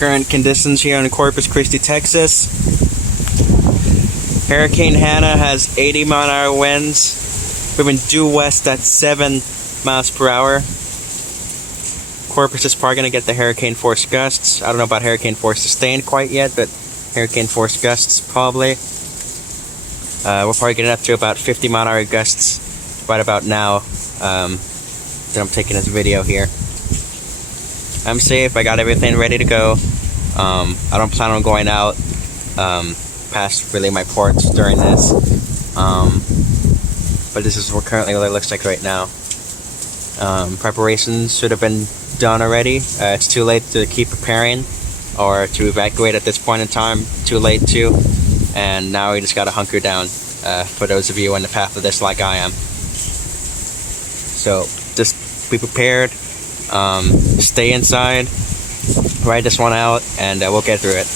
current conditions here in Corpus Christi, Texas. Hurricane Hanna has 80-mile-an-hour winds, moving due west at 7 miles per hour. Corpus is probably going to get the hurricane force gusts. I don't know about hurricane force sustained quite yet, but hurricane force gusts probably. We're probably getting up to about 50-mile-an-hour gusts right about now that I'm taking this video here. I'm safe. I got everything ready to go. I don't plan on going out past really my ports during this. But this is what currently what it looks like right now. Preparations should have been done already. It's too late to keep preparing or to evacuate at this point in time. Too late to. And now we just gotta hunker down for those of you on the path of this like I am. So just be prepared. Stay inside. Ride this one out, and we'll get through it.